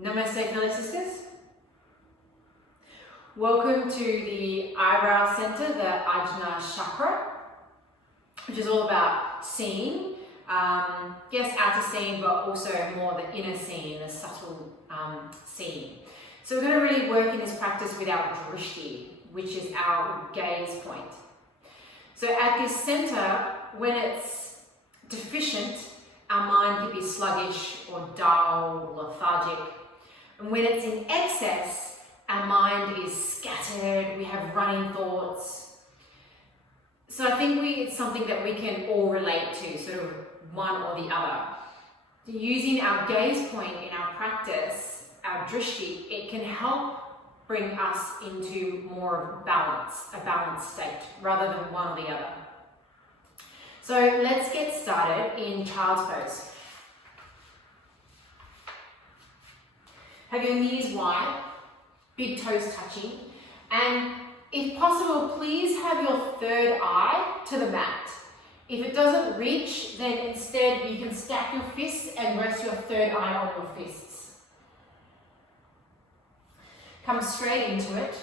Namaste, fellow sisters. Welcome to the eyebrow center, the Ajna Chakra, which is all about seeing. Yes, outer seeing, but also more the inner seeing, the subtle seeing. So we're going to really work in this practice with our drishti, which is our gaze point. So at this center, when it's deficient, our mind can be sluggish or dull, lethargic. And when it's in excess, our mind is scattered, we have running thoughts. So I think it's something that we can all relate to, sort of one or the other. Using our gaze point in our practice, our drishti, it can help bring us into more of balance, a balanced state, rather than one or the other. So let's get started in child's pose. Have your knees wide, big toes touching, and if possible, please have your third eye to the mat. If it doesn't reach, then instead you can stack your fists and rest your third eye on your fists. Come straight into it.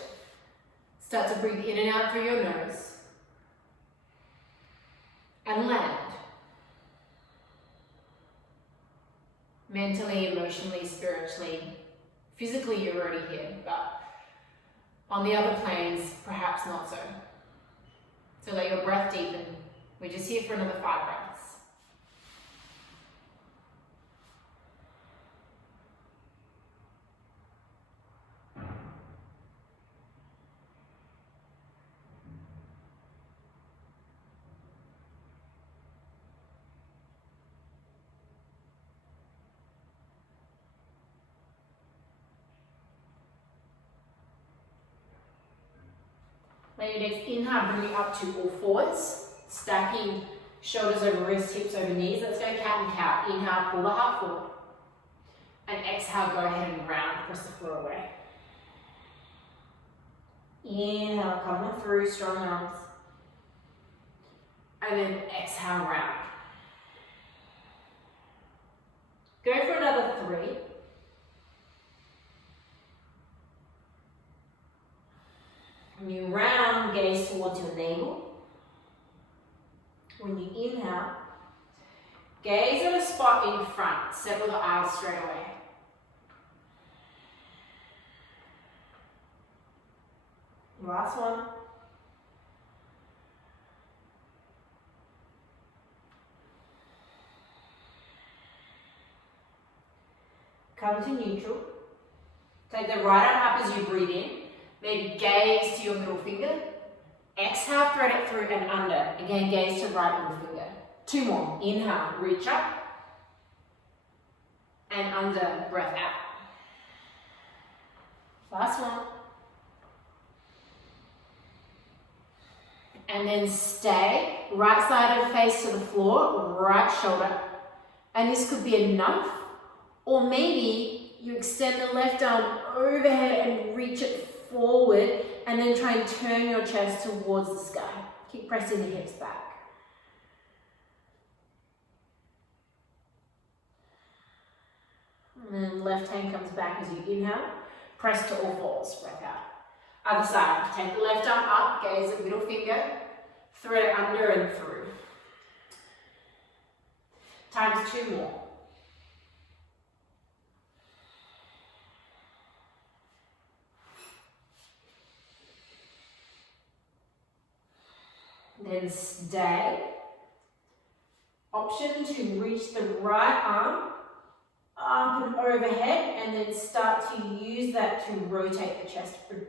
Start to breathe in and out through your nose. And land. Mentally, emotionally, spiritually, physically you're already here, but on the other planes, perhaps not so. So let your breath deepen. We're just here for another 5 breaths. Let your next inhale, bring you up to all fours, stacking shoulders over wrists, hips over knees. Let's go cat and cow. Inhale, pull the heart forward. And exhale, go ahead and round, press the floor away. Inhale, come on through, strong arms. And then exhale, round. Go for another 3. When you round, gaze towards your navel. When you inhale, gaze at a spot in front. Settle the eyes straight away. Last one. Come to neutral. Take the right arm up as you breathe in. Maybe gaze to your middle finger. Exhale, thread it through and under. Again, gaze to right middle finger. 2 more. Inhale, reach up. And under, breath out. Last one. And then stay. Right side of face to the floor, right shoulder. And this could be enough. Or maybe you extend the left arm overhead and reach it forward, and then try and turn your chest towards the sky. Keep pressing the hips back. And then left hand comes back as you inhale. Press to all fours, breath out. Other side, take the left arm up, gaze at middle finger, thread it under and through. Times 2 more. Then stay. Option to reach the right arm up and overhead, and then start to use that to rotate the chest open.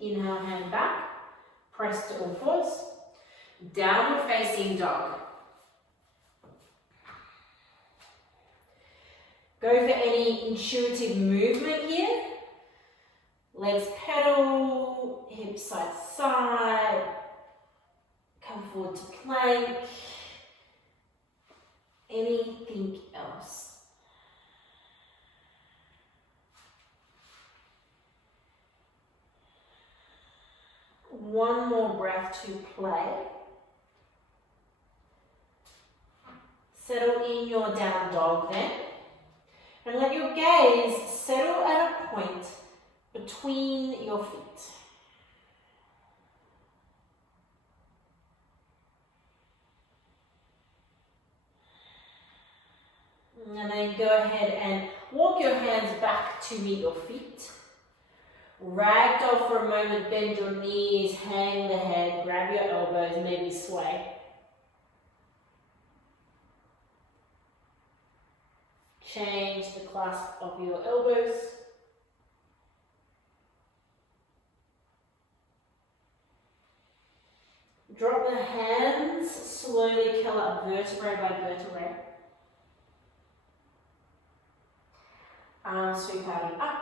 Inhale, hand back, press to all fours, downward facing dog. Go for any intuitive movement here. Legs pedal, hips side to side. Come forward to plank. Anything else. One more breath to play. Settle in your down dog then. And let your gaze settle at a point between your feet. And then go ahead and walk your hands back to meet your feet. Ragdoll for a moment, bend your knees, hang the head, grab your elbows, maybe sway. Change the clasp of your elbows. Drop the hands, slowly curl up vertebrae by vertebrae. Arms sweep out and up.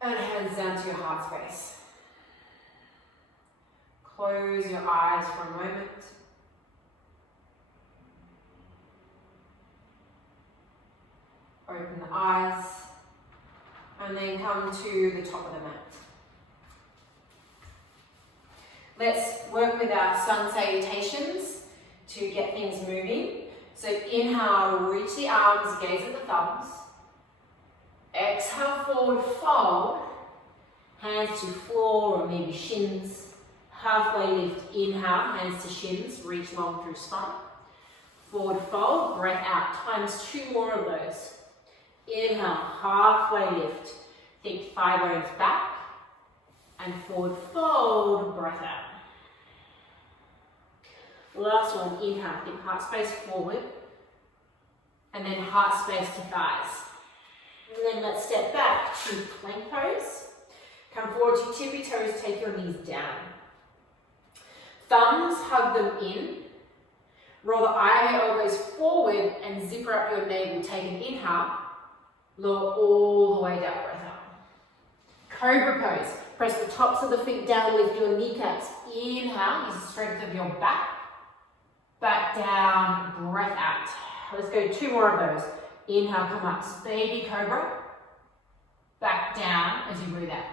And hands down to your heart space. Close your eyes for a moment. Open the eyes. And then come to the top of the mat. Let's work with our sun salutations to get things moving. So inhale, reach the arms, gaze at the thumbs. Exhale, forward fold. Hands to floor or maybe shins. Halfway lift, inhale, hands to shins, reach long through spine. Forward fold, breath out, times 2 more of those. Inhale, halfway lift, think thigh bones back. And forward fold, breath out. Last one, inhale, think heart space forward. And then heart space to thighs. And then let's step back to plank pose. Come forward to tippy toes, take your knees down. Thumbs, hug them in. Roll the elbows forward and zipper up your navel. Take an inhale. Lower all the way down, breath out. Cobra pose. Press the tops of the feet down, lift your kneecaps. Inhale, use the strength of your back. Back down, breath out. Let's go 2 more of those. Inhale, come up, baby cobra. Back down as you breathe out.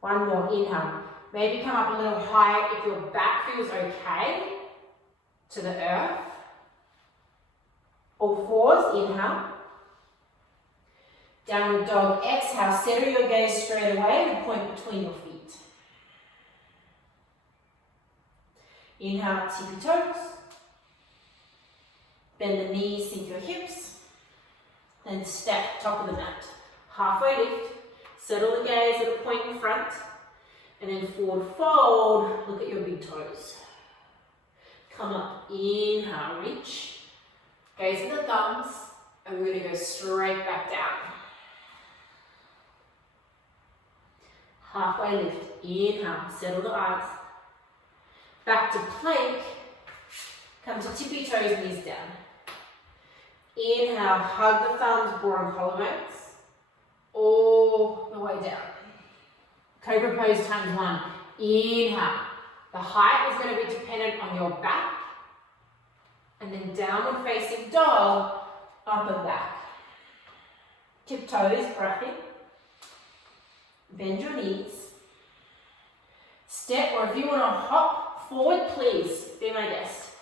One more, inhale. Maybe come up a little higher if your back feels okay to the earth. All fours, inhale. Downward dog, exhale. Settle your gaze straight away, the point between your feet. Inhale, tippy toes. Bend the knees, sink your hips. Then step, top of the mat. Halfway lift. Settle the gaze at a point in front. And then forward fold, look at your big toes. Come up, inhale, reach. Gaze at the thumbs, and we're going to go straight back down. Halfway lift, inhale, settle the eyes. Back to plank, come to tippy toes, knees down. Inhale, hug the thumbs, broad collarbones, all the way down. Cobra pose times 1. Inhale. The height is going to be dependent on your back. And then downward facing dog, upper back. Tiptoes, breath in. Bend your knees. Step, or if you want to hop forward, please, be my guest.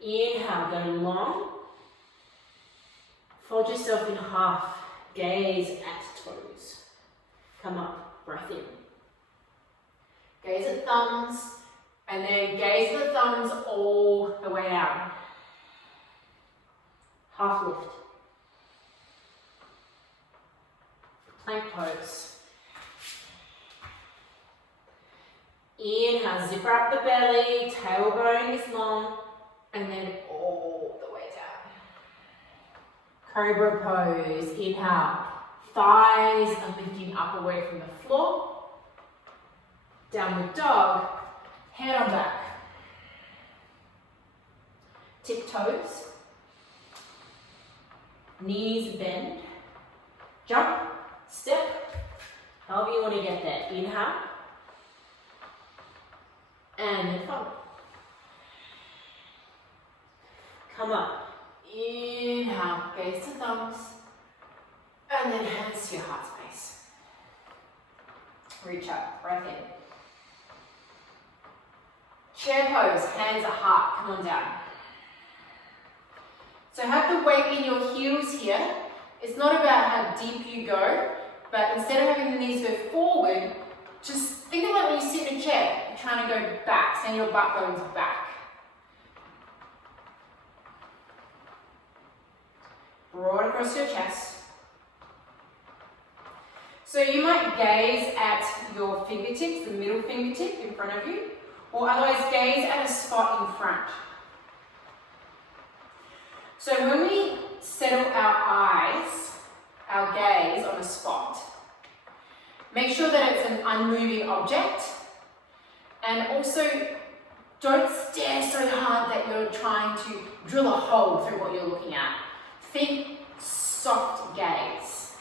Inhale, go long. Fold yourself in half. Gaze at toes. Come up, breath in. Gaze at thumbs, and then gaze the thumbs all the way down. Half lift. Plank pose. Inhale, zipper up the belly, tailbone is long, and then all the way down. Cobra pose. Inhale, thighs are lifting up away from the floor. Downward dog, head on back. Tiptoes. Knees bend. Jump, step, however you want to get there. Inhale. And then fold. Come up. Inhale, gaze to thumbs. And then hands to your heart space. Reach up, breath in. Chair pose, hands at heart, come on down. So have the weight in your heels here. It's not about how deep you go, but instead of having the knees go forward, just think about when you sit in a chair, you're trying to go back, send your butt bones back. Broad across your chest. So you might gaze at your fingertips, the middle fingertip in front of you, or otherwise gaze at a spot in front. So when we settle our eyes, our gaze on a spot, make sure that it's an unmoving object, and also don't stare so hard that you're trying to drill a hole through what you're looking at. Think soft gaze.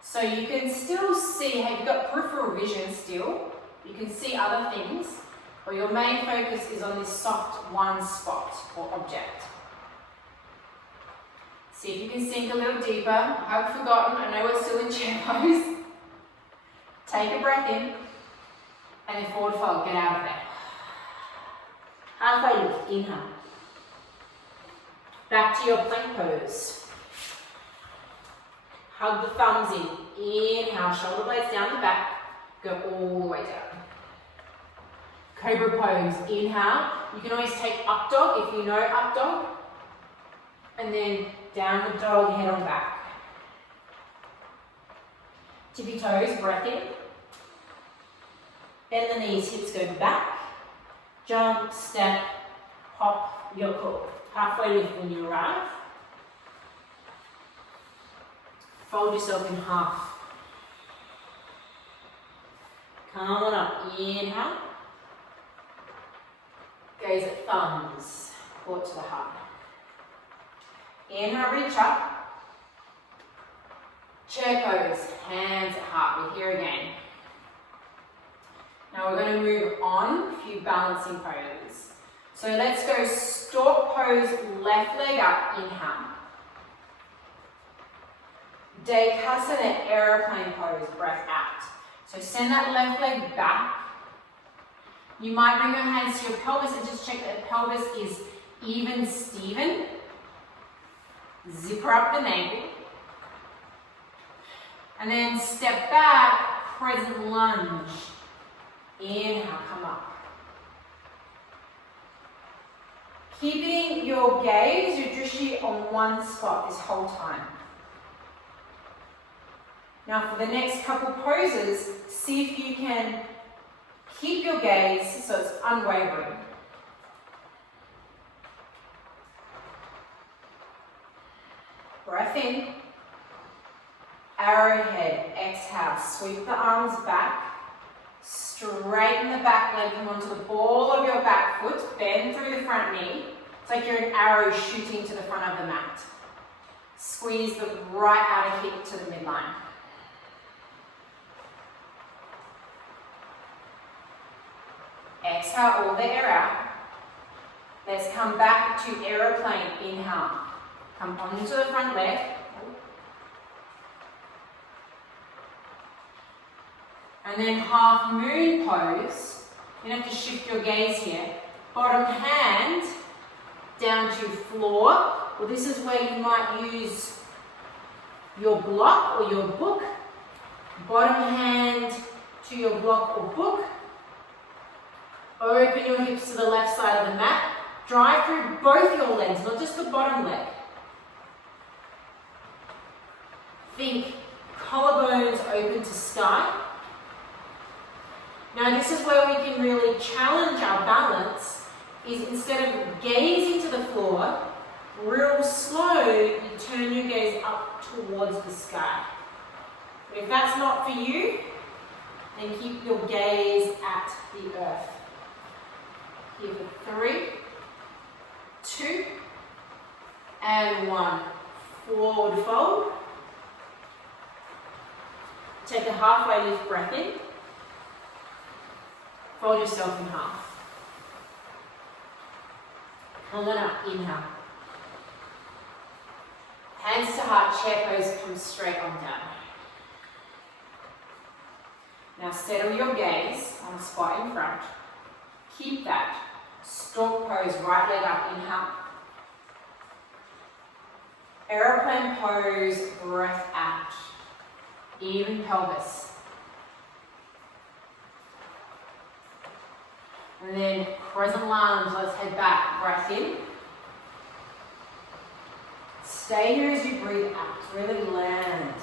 So you can still see, hey, you've got peripheral vision still, you can see other things, but your main focus is on this soft one spot or object. See if you can sink a little deeper. I haven't forgotten, I know we're still in chair pose. Take a breath in, and then forward fold, get out of there. Halfway lift, inhale. Back to your plank pose. Hug the thumbs in. Inhale, shoulder blades down the back. Go all the way down. Cobra pose. Inhale. You can always take up dog if you know up dog. And then downward dog, head on back. Tippy toes, breath in. Bend the knees, hips go back. Jump, step, hop, yoke. Halfway lift when you arrive. Fold yourself in half. Come on up. Inhale. Gaze at thumbs. Pull it to the heart. Inhale, reach up. Chair pose. Hands at heart. We're here again. Now we're going to move on. A few balancing poses. So let's go stork pose, left leg up, inhale. Dekasana, aeroplane pose, breath out. So send that left leg back. You might bring your hands to your pelvis and just check that the pelvis is even, Steven. Zipper up the navel. And then step back, crescent lunge. Inhale, come up. Keeping your gaze, your drishti on one spot this whole time. Now for the next couple poses, see if you can keep your gaze so it's unwavering. Breath in. Arrowhead, exhale. Sweep the arms back. Straighten the back leg, come onto the ball of your back foot, bend through the front knee. It's like you're an arrow shooting to the front of the mat. Squeeze the right outer hip to the midline. Exhale all the air out. Let's come back to aeroplane. Inhale. Come onto the front leg. And then half moon pose. You have to shift your gaze here. Bottom hand down to floor. Well, this is where you might use your block or your book. Bottom hand to your block or book. Open your hips to the left side of the mat. Drive through both your legs, not just the bottom leg. Think collarbones open to sky. Now this is where we can really challenge our balance, is instead of gazing to the floor, real slow, you turn your gaze up towards the sky. But if that's not for you, then keep your gaze at the earth. Here for 3, 2, and 1. Forward fold. Take a halfway lift breath in. Fold yourself in half. Come on up, inhale. Hands to heart, chair pose, come straight on down. Now settle your gaze on the spot in front. Keep that. Stork pose, right leg up, inhale. Aeroplane pose, breath out. Even pelvis. And then crescent lunge, let's head back. Breath in. Stay here as you breathe out. Really land.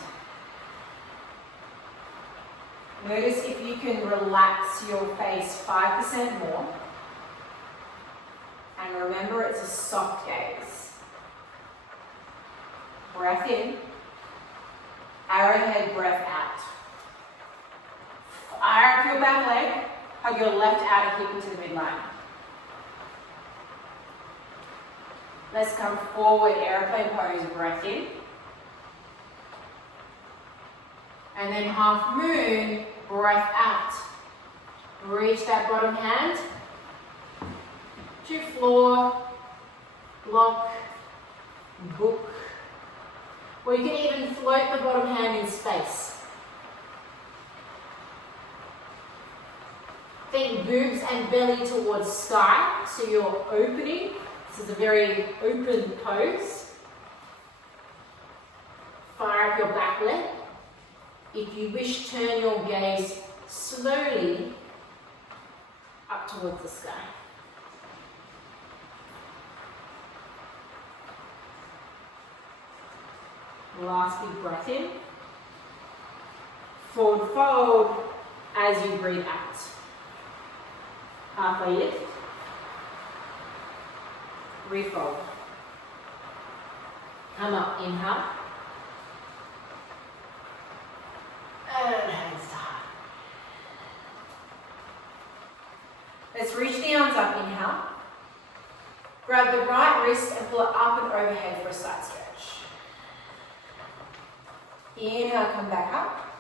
Notice if you can relax your face 5% more. And remember, it's a soft gaze. Breath in. Arrowhead breath out. Fire up your back leg. Hug your left outer hip into the midline. Let's come forward, airplane pose, breath in. And then half moon, breath out. Reach that bottom hand to floor, block, book. Or you can even float the bottom hand in space. Think boobs and belly towards sky, so you're opening. This is a very open pose. Fire up your back leg. If you wish, turn your gaze slowly up towards the sky. Last big breath in. Forward fold as you breathe out. Halfway lift. Refold. Come up, inhale. And hands to heart. Let's reach the arms up, inhale. Grab the right wrist and pull it up and overhead for a side stretch. Inhale, come back up.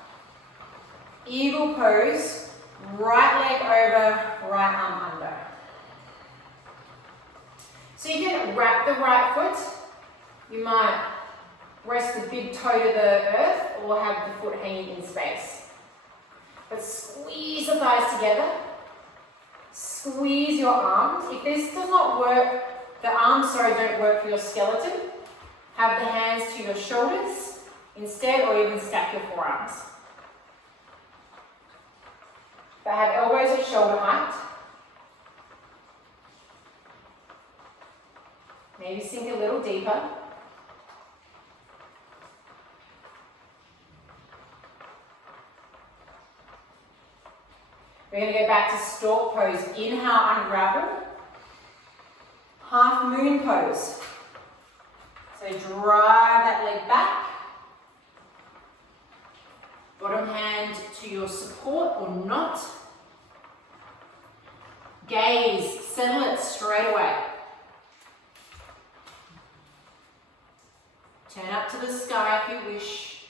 Eagle pose, right leg over, right arm under. So you can wrap the right foot. You might rest the big toe to the earth or have the foot hanging in space. But squeeze the thighs together. Squeeze your arms. If this does not work, the arms, don't work for your skeleton, have the hands to your shoulders instead, or even stack your forearms. But have elbows at shoulder height. Maybe sink a little deeper. We're going to go back to stork pose. Inhale, unravel. Half moon pose. So drive that leg back. Bottom hand to your support or not. Gaze, settle it straight away. Turn up to the sky if you wish.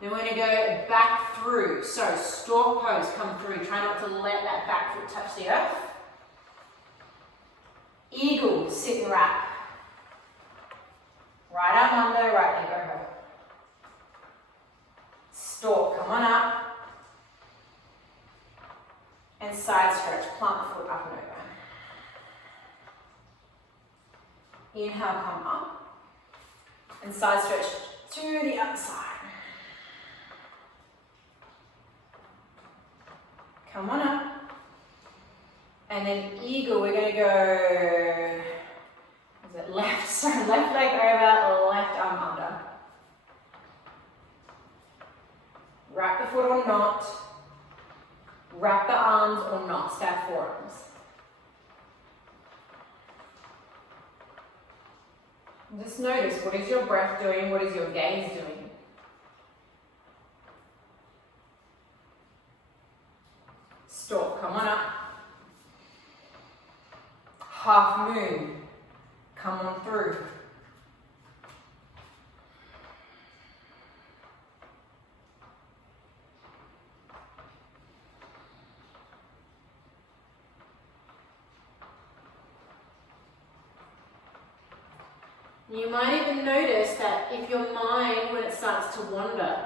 Then we're going to go back through. So stork pose, come through. Try not to let that back foot touch the earth. Eagle, sit and wrap. Right arm under, right leg over. Stork, come on up. And side stretch, plant the foot up and over. Inhale, come up. And side stretch to the other side. Come on up. And then eagle, we're going to go, left leg over, left arm under. Wrap the foot or not. Wrap the arms or not, stack forearms. Just notice, what is your breath doing? What is your gaze doing? Stork, come on up. Half moon, come on through. You might even notice that if your mind, when it starts to wander,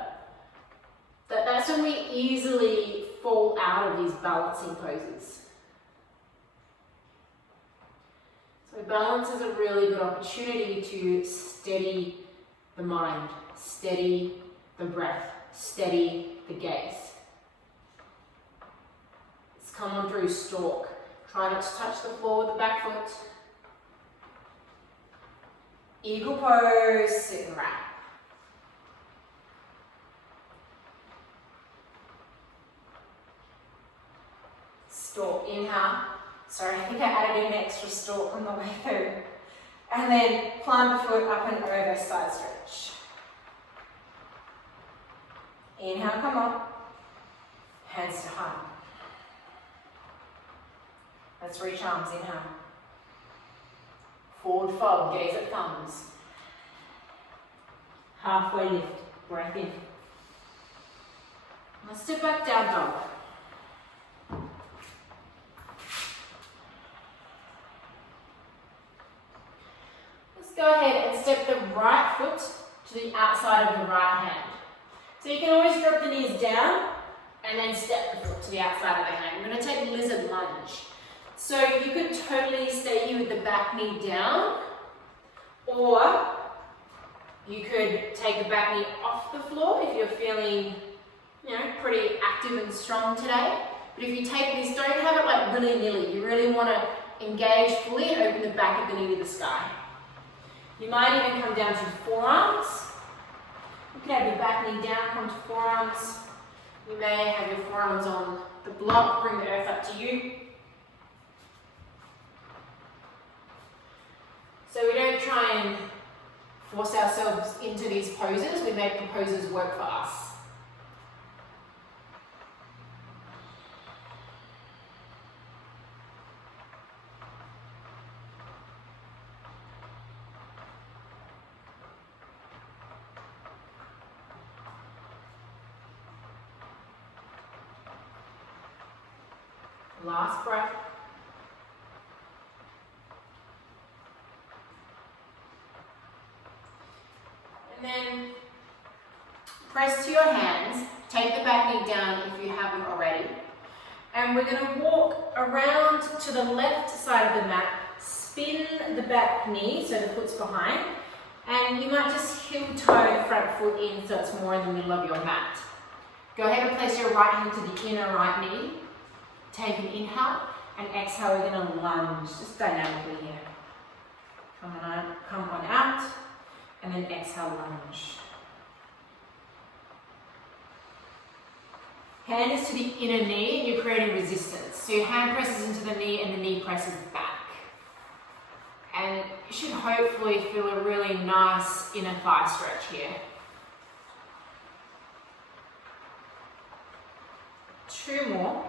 that's when we easily fall out of these balancing poses. So balance is a really good opportunity to steady the mind, steady the breath, steady the gaze. Let's come on through stalk. Try not to touch the floor with the back foot. Eagle pose, sit and wrap. Stalk, inhale. Sorry, I think I added in an extra stalk on the way through. And then plant the foot up and over, side stretch. Inhale, come up. Hands to heart. Let's reach arms, inhale. Forward fold, gaze at thumbs. Halfway lift, breath in. Let's step back, down dog. Let's go ahead and step the right foot to the outside of the right hand. So you can always drop the knees down and then step the foot to the outside of the hand. We're going to take lizard lunge. So you could totally stay here with the back knee down, or you could take the back knee off the floor if you're feeling, pretty active and strong today. But if you take this, don't have it like willy-nilly. You really want to engage fully and open the back of the knee to the sky. You might even come down to forearms. You can have your back knee down, come to forearms. You may have your forearms on the block, bring the earth up to you. So we don't try and force ourselves into these poses, we make the poses work for us. Last breath. And then press to your hands, take the back knee down if you haven't already. And we're going to walk around to the left side of the mat, spin the back knee so the foot's behind, and you might just heel toe front foot in so it's more in the middle of your mat. Go ahead and place your right hand to the inner right knee. Take an inhale, and exhale, we're going to lunge, just dynamically here. Come on out. And then exhale, lunge. Hand is to the inner knee and you're creating resistance. So your hand presses into the knee and the knee presses back. And you should hopefully feel a really nice inner thigh stretch here. 2 more.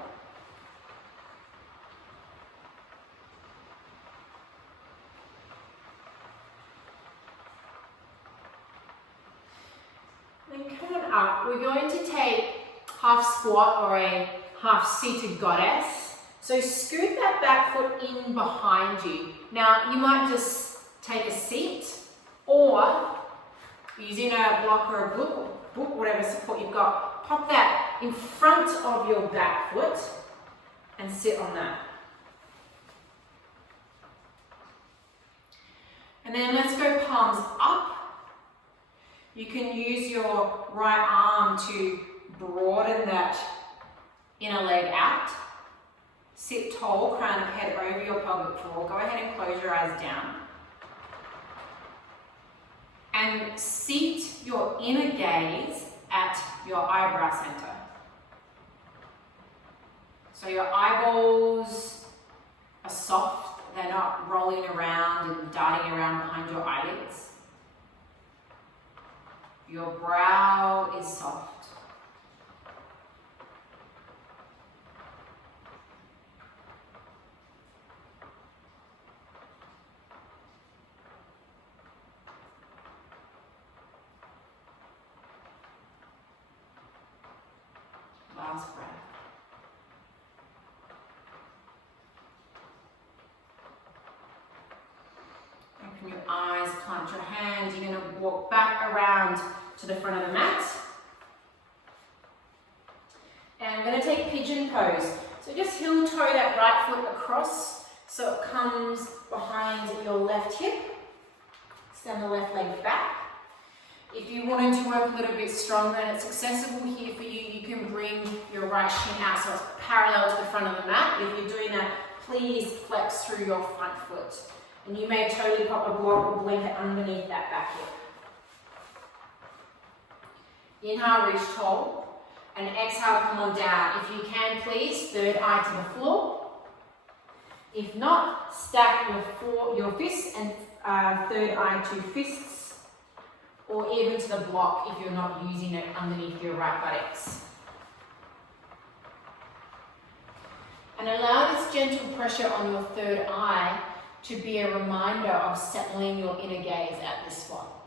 Then come on up. We're going to take half squat or a half seated goddess. So scoot that back foot in behind you. Now you might just take a seat, or using a block or a book, whatever support you've got, pop that in front of your back foot and sit on that. And then let's go palms up. You can use your right arm to broaden that inner leg out. Sit tall, crown of head over your pelvic floor. Go ahead and close your eyes down. And seat your inner gaze at your eyebrow center. So your eyeballs are soft, they're not rolling around and darting around behind your eyelids. Your brow is soft. Last breath. Open your eyes, plant your hands. to the front of the mat. And I'm going to take pigeon pose. So just heel toe that right foot across so it comes behind your left hip. Send the left leg back. If you wanted to work a little bit stronger and it's accessible here for you, you can bring your right shin out so it's parallel to the front of the mat. If you're doing that, please flex through your front foot. And you may totally pop a block or blanket underneath that back hip. Inhale, reach tall. And exhale, come on down. If you can, please, third eye to the floor. If not, stack your fists and third eye to fists, or even to the block if you're not using it underneath your right buttocks. And allow this gentle pressure on your third eye to be a reminder of settling your inner gaze at this spot.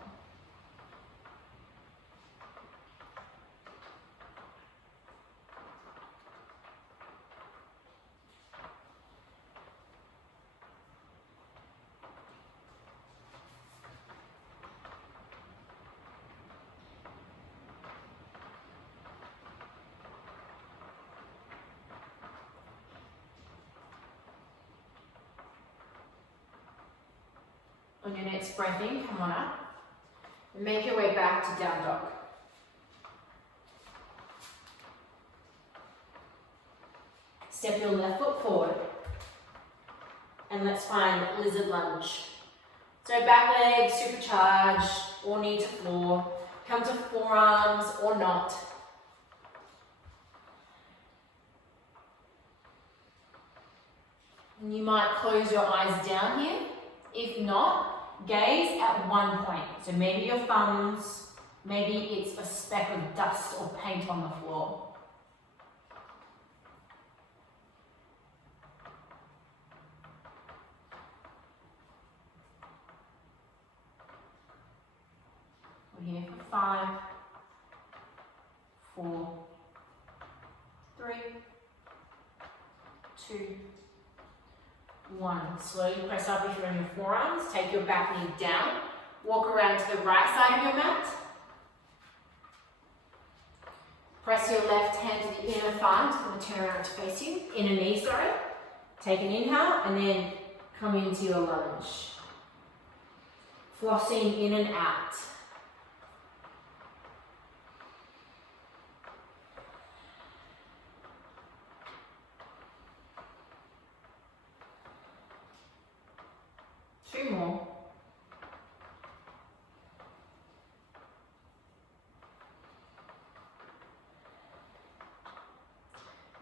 On your next breath in, come on up and make your way back to down dog. Step your left foot forward and let's find lizard lunge. So back leg supercharged or knee to floor. Come to forearms or not. And you might close your eyes down here. If not, gaze at one point. So maybe your thumbs, maybe it's a speck of dust or paint on the floor. We're here for 5, 4, 3, 2, 1. Slowly press up if you're on your forearms. Take your back knee down. Walk around to the right side of your mat. Press your left hand to the inner thigh. It's going to turn around to face you. Inner knee, sorry. Take an inhale and then come into your lunge. Flossing in and out. Two more.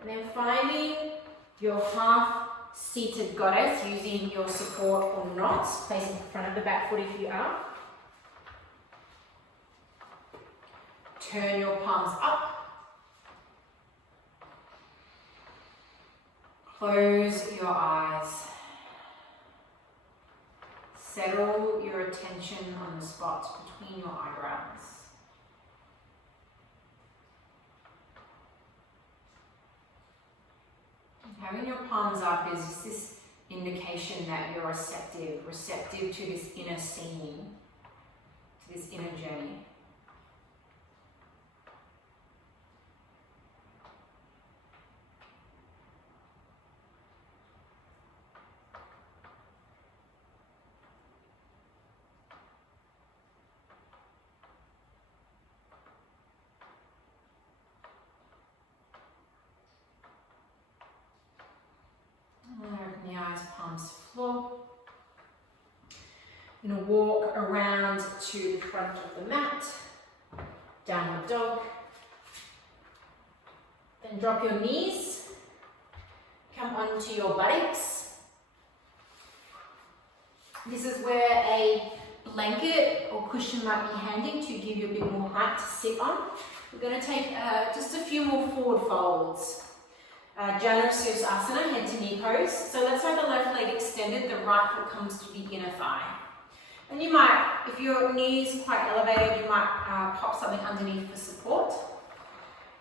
And then finding your half-seated goddess using your support or not, facing the front of the back foot if you are. Turn your palms up. Close your eyes. Settle your attention on the spots between your eyebrows. Having your palms up is just this indication that you're receptive to this inner scene, to this inner journey. Open the eyes, palms to the floor. You're going to walk around to the front of the mat, downward dog. Then drop your knees, come onto your buttocks. This is where a blanket or cushion might be handy to give you a bit more height to sit on. We're going to take just a few more forward folds. Ajna Chakra, head to knee pose. So let's have the left leg extended, the right foot comes to the inner thigh. And you might, if your knee is quite elevated, you might pop something underneath for support.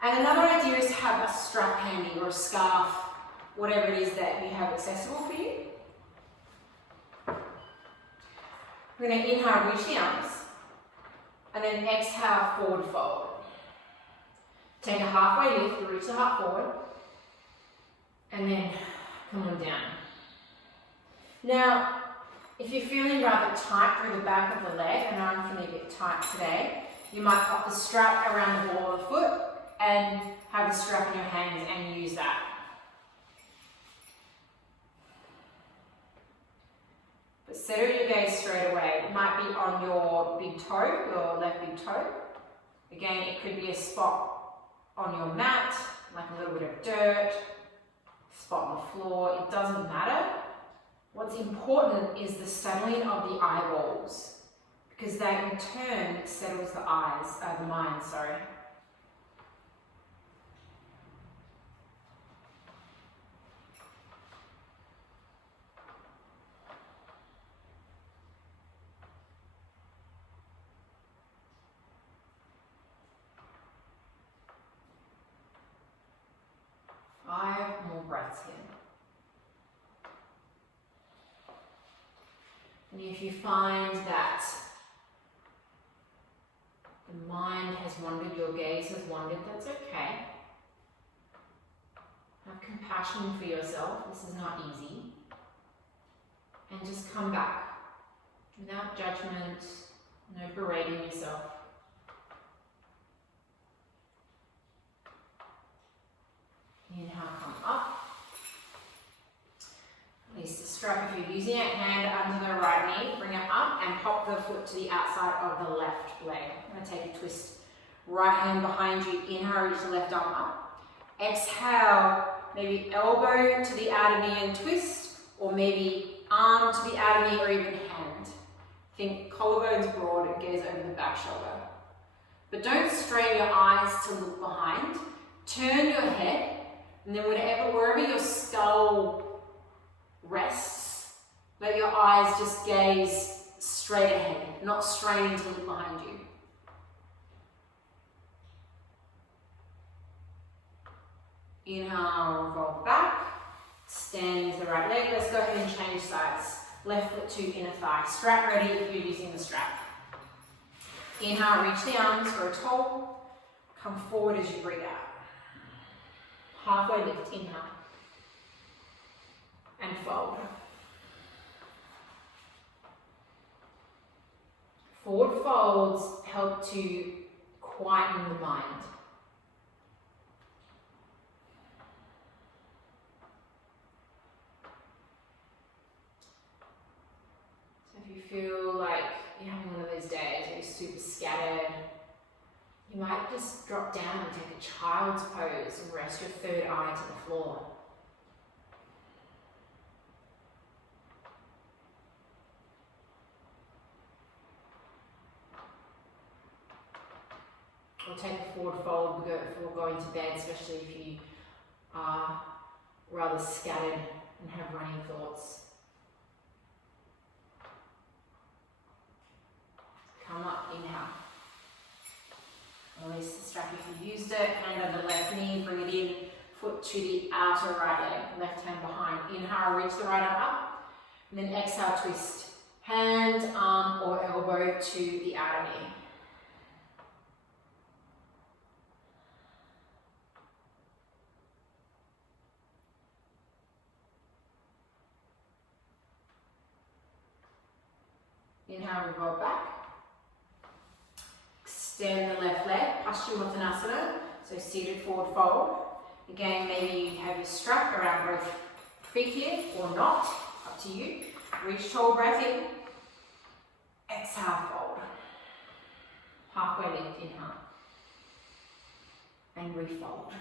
And another idea is to have a strap handy or a scarf, whatever it is that you have accessible for you. We're going to inhale, reach the arms. And then exhale, forward fold. Take a halfway lift, reach the heart forward. And then come on down. Now, if you're feeling rather tight through the back of the leg, and I'm feeling a bit tight today, you might pop the strap around the ball of the foot and have the strap in your hands and use that. But settle your gaze straight away. It might be on your big toe, your left big toe. Again, it could be a spot on your mat, like a little bit of dirt, spot on the floor. It doesn't matter. What's important is the settling of the eyeballs, because that in turn settles the mind, sorry. Five more breaths here. And if you find that the mind has wandered, your gaze has wandered, that's okay. Have compassion for yourself. This is not easy. And just come back without judgment, no berating yourself. Inhale, come up. Release the strap if you're using it. Hand under the right knee, bring it up and pop the foot to the outside of the left leg. I'm going to take a twist. Right hand behind you. Inhale, reach the left arm up. Exhale, maybe elbow to the outer knee and twist, or maybe arm to the outer knee or even hand. Think collarbones broad, it goes over the back shoulder. But don't strain your eyes to look behind. Turn your head, and then wherever your skull rests, let your eyes just gaze straight ahead, not straining to look behind you. Inhale, revolve back, stand to the right leg. Let's go ahead and change sides. Left foot to inner thigh. Strap ready if you're using the strap. Inhale, reach the arms, grow tall. Come forward as you breathe out. Halfway lift, inhale. And fold. Forward folds help to quieten the mind. So if you feel like you're having one of those days where you're super scattered, you might just drop down and take a child's pose and rest your third eye to the floor. Or take a forward fold before going to bed, especially if you are rather scattered and have running thoughts. Come up, inhale. Release the strap if you used it. Hand on the left knee, bring it in. Foot to the outer right leg. Left hand behind. Inhale, reach the right arm up. And then exhale, twist. Hand, arm, or elbow to the outer knee. Inhale, revolve back. Extend the left leg, Paschimottanasana, so seated forward fold. Again, maybe you have your strap around both feet here or not, up to you. Reach tall, breath in. Exhale, fold. Halfway lift, inhale. And refold.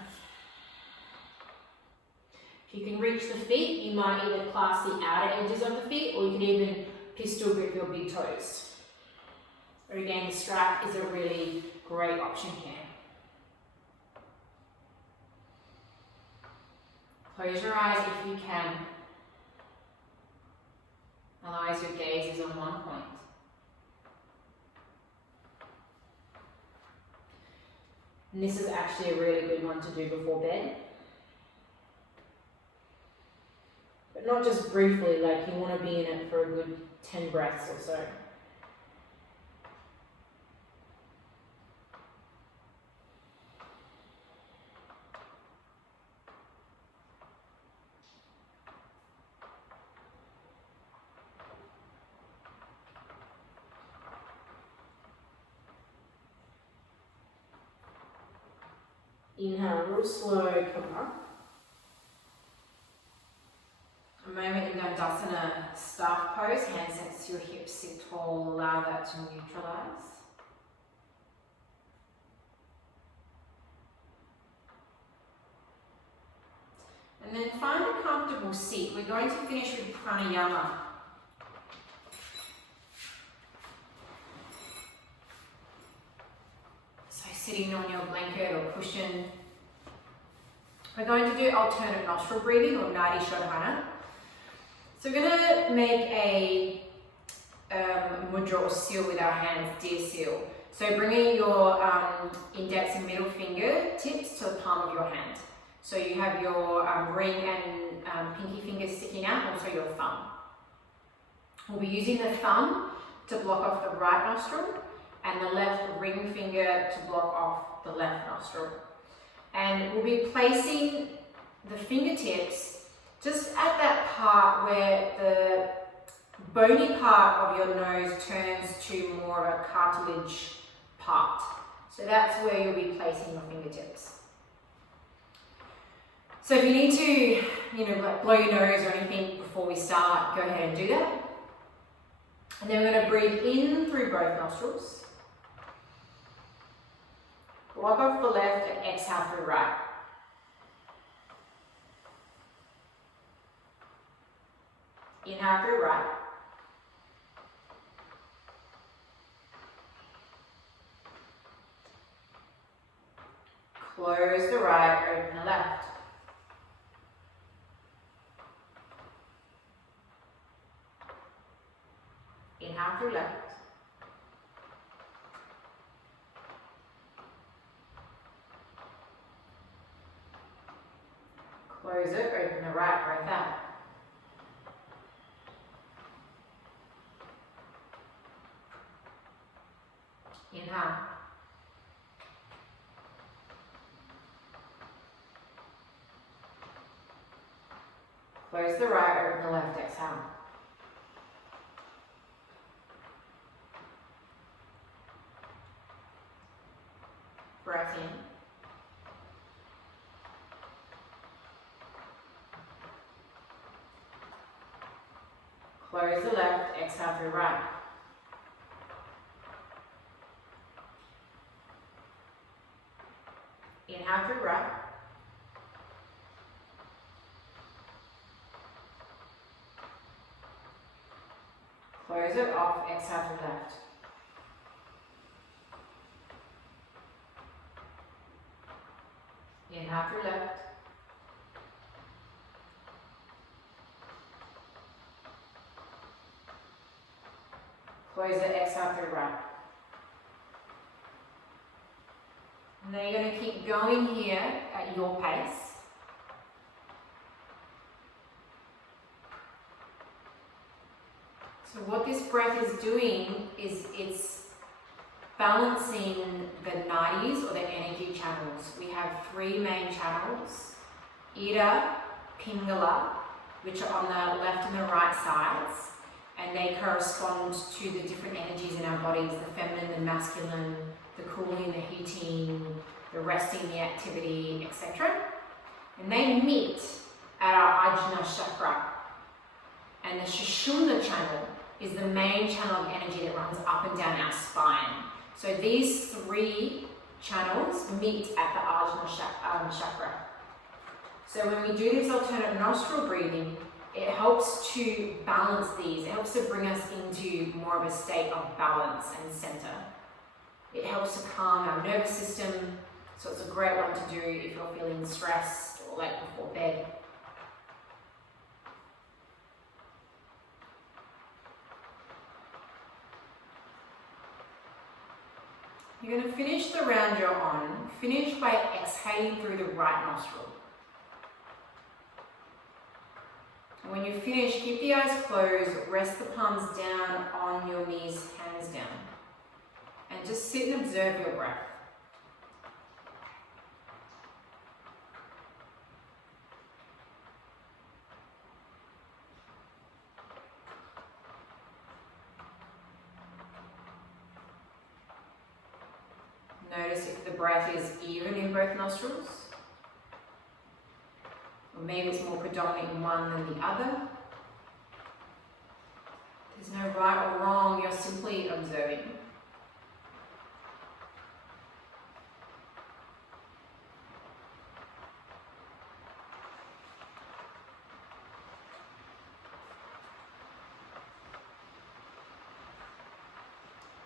If you can reach the feet, you might either clasp the outer edges of the feet or you can even pistol grip your big toes. But again, the strap is a really great option here. Close your eyes if you can. Otherwise your gaze is on one point. And this is actually a really good one to do before bed. But not just briefly, like you want to be in it for a good 10 breaths or so. Inhale, real slow, come up. A moment in Dandasana, staff pose, hands next to your hips, sit tall, allow that to neutralize. And then find a comfortable seat. We're going to finish with pranayama. So sitting on your blanket or cushion. We're going to do alternate nostril breathing or Nadi Shodhana. So we're going to make a mudra or seal with our hands, deer seal. So bringing your index and middle finger tips to the palm of your hand. So you have your ring and pinky fingers sticking out, also your thumb. We'll be using the thumb to block off the right nostril and the left ring finger to block off the left nostril. And we'll be placing the fingertips just at that part where the bony part of your nose turns to more of a cartilage part. So that's where you'll be placing your fingertips. So if you need to, like blow your nose or anything before we start, go ahead and do that. And then we're going to breathe in through both nostrils. Block off the left and exhale through right. Inhale through right. Close the right, open the left. Inhale through left. Close it, open the right, breath out. Inhale. Close the right, open the left, exhale. Breath in. Close the left, exhale through right. Inhale through right. Close it off, exhale through left. Inhale through left. Close it, exhale through right. And then you're going to keep going here at your pace. So what this breath is doing is it's balancing the nadis or the energy channels. We have three main channels, Ida, Pingala, which are on the left and the right sides, and they correspond to the different energies in our bodies, the feminine, the masculine, the cooling, the heating, the resting, the activity, etc. And they meet at our Ajna Chakra. And the Sushumna channel is the main channel of energy that runs up and down our spine. So these three channels meet at the Ajna Chakra. So when we do this alternate nostril breathing, it helps to balance these. It helps to bring us into more of a state of balance and center. It helps to calm our nervous system, so it's a great one to do if you're feeling stressed or like before bed. You're going to finish the round you're on. Finish by exhaling through the right nostril. And when you finish, keep the eyes closed, rest the palms down on your knees, hands down. And just sit and observe your breath. Notice if the breath is even in both nostrils. Or maybe it's more predominant in one than the other. There's no right or wrong, you're simply observing.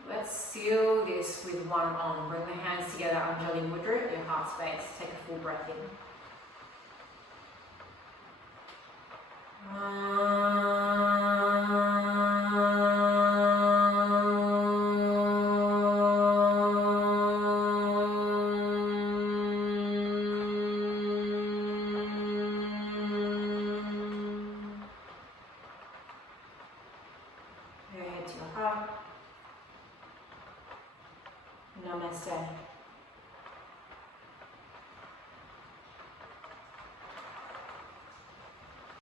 Let's seal this with one arm. Bring the hands together, Anjali Mudra, your heart space. Take a full breath in. Head to your heart. Namaste.